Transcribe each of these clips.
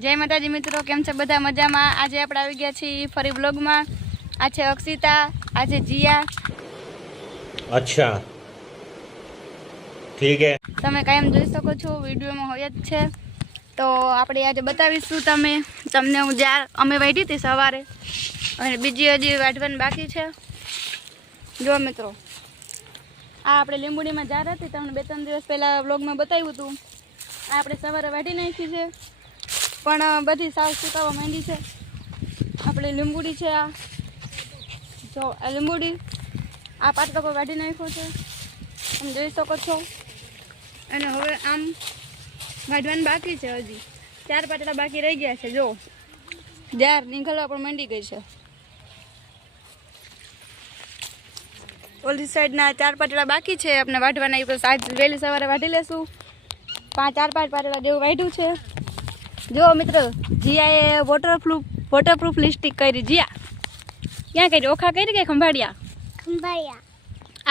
જય માતાજી મિત્રો કેમ છે? બધા મજામાં? આજે આપણે આવી ગયા છીએ ફરી બ્લોગમાં આ છે અક્ષિતા આ છે જીયા. અચ્છા. ઠીક તમે કાયમ જોઈ શકો છો વિડીયોમાં હોય જ છે. તો આપણે આજે બતાવીશું તમે. તમને હું જ્યાં અમે વાઢી હતી સવારે. અને બીજી હજી વાઢવાની બાકી છે. જો મિત્રો. આ આપણે લીંબુડીમાં જાર હતી તમને બે ત્રણ દિવસ પહેલાં બ્લોગમાં બતાવ્યું હતું. આ આપણે સવારે વાઢી નાખી છે. પણ બધી સાફ સુકાવા માંડી છે. આપણે લીંબુડી છે આ. જો આ લીંબુડી આ પાટલો પર વાઢી નાખ્યો છે. તમે જોઈ શકો છો. અને હવે આમ વાઢવાનું બાકી છે હજી. ચાર પાટલા બાકી રહી ગયા છે, જો. જાર નીકળવા પણ માંડી ગઈ છે. ઓલી સાઈડના ચાર પાટલા બાકી છે આપણે વાઢવાના એ બસ આજ વહેલી સવારે વાઢી લેશું. પાંચ ચાર પાંચ પાટલા જેવું વાઢ્યું છે. જો મિત્રો જીયાએ વોટરપ્રૂફ વોટરપ્રૂફ લિપસ્ટિક કરી. જીયા ક્યાં કરી? ઓખા કરી કે ખંભાળિયા? ખંભાળિયા.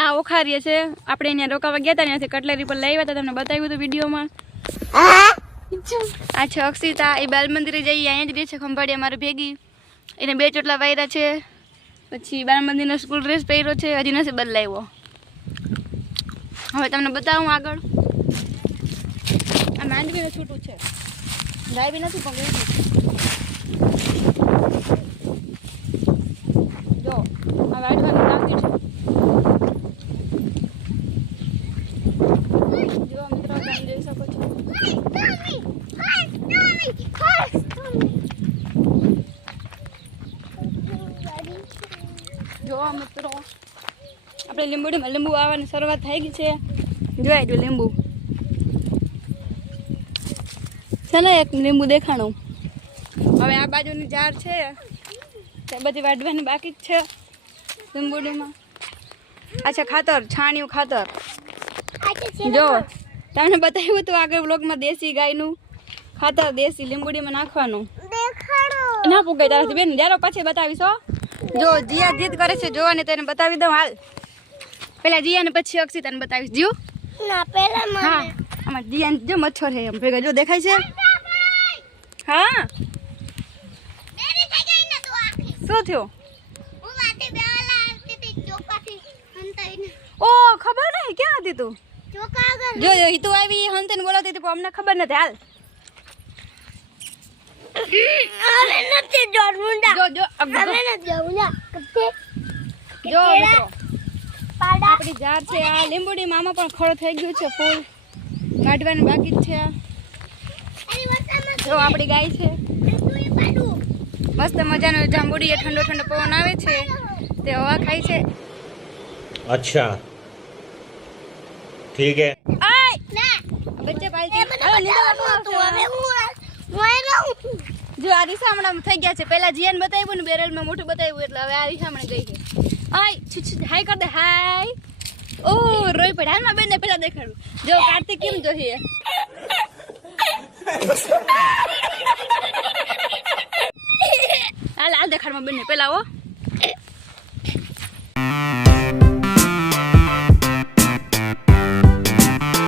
આ ઓખારીએ છે. આપણે અહીંયા રોકાવા ગયા હતા ત્યાંથી કટલેરી પર લઈ હતા તમને બતાવ્યું હતું વિડીયોમાં. આ છે અક્ષિતા એ બાલ મંદિરે જઈએ અહીંયા જ રહે છે ખંભાળિયા મારી ભેગી. એને બે ચોટલા વાયરા છે. પછી બાલ મંદિરનો સ્કૂલ ડ્રેસ પહેર્યો છે હજી નથી બદલાવ્યો. હવે તમને બતાવું આગળ. આ માંડવીનું છૂટું છે. લાવી નથી પકડી જો, આ વાઢવાનું બાકી છે. જો, મિત્રો જોઈ શકો છો. જો, મિત્રો, આપણે લીંબુડીમાં લીંબુ આવવાની શરૂઆત થઈ ગઈ છે. જોઈ જો લીંબુ. ને એક લીંબુ દેખાણું. હવે આ બાજુની ઝાડ છે. તે બધી વાઢવાની બાકી જ છે લીંબુડીમાં. આ છે ખાતર છાણિયું ખાતર. જો તમને બતાવ્યું હતું આગળ બ્લોગમાં દેશી ગાયનું ખાતર દેશી લીંબુડીમાં નાખવાનું. ના પૂગાય તારાથી બેન જ્યારે પછી બતાવીશો જો જીયા જીદ કરે છે જોવાની તેને બતાવી દઉં હાલ. પેલા જીયા ને પછી અક્ષિતાને બતાવીશ જીવ. ના પેલા હા. આમાં જીયાને જો મચ્છર છે એમ ભેગા જો દેખાય છે? હા. શું થયું? હું હતી ઓ ખબર નહીં ક્યાં હતી તું? ચોકા આગળ જો જો ઈ તું આવી હંતેને બોલાવતી હતી પણ અમને ખબર નથી હાલ. અરે નથી જોર મુંડા. જો જો અગ- નથી ના કતે જો મિત્રો. પાડા. આપણી જાર છે આ લીંબુડી મામા પણ ખડો થઈ ગયું છે ફૂલ. કાઢવાનું બાકી જ છે જો આપણી ગાય છે. મસ્ત મજાનો જાંબુડીએ ઠંડો ઠંડો પવન આવે છે. તે હવા ખાય છે. અચ્છા. ઠીક હે. બચ્ચે પાલતી હવે લીધો હવે હું જો આ રીસામણા થઈ ગયા છે. પહેલા જીયાન બતાવ્યું ને બેરલમાં મોટું બતાવ્યું એટલે હવે આ રીસામણે ગઈ. છે હાય હાય કર દે હાય. ઓ રોઈ પડે હાલમાં બેને પેલા દેખાડું. જો કાર્તિક કેમ જોઈએ હાલ હાલ દેખાડમાં બેને પેલા ઓ